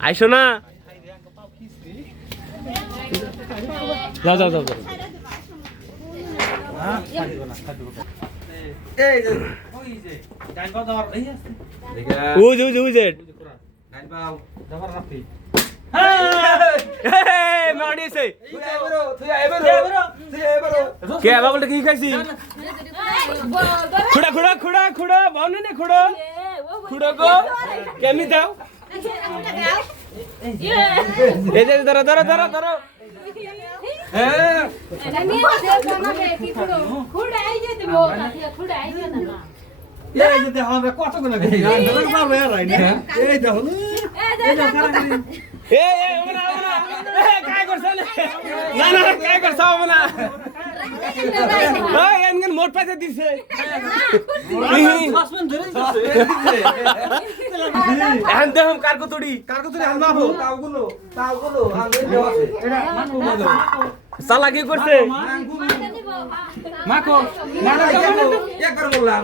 আইসো না। যাও যাও যাও ওই খুড়া খুড়া খুড়া খুড়া বাউনে খুড়া। খুড়ো গো কেমি দাও। এই যে ধরো ধরো ধরো ধরো। হ্যাঁ। এই যে কতগুলো গেছি আমরা আর আইনি হ্যাঁ। এই দেখো হ্যাঁ। করছ না? না করছ আমরা এনগন মোট দিছে। এখন দেখুন কার কতড়ি। কার কত হাল মাফো তাওগুলো সালা কি করছে? মাখো না না একবার বললাম।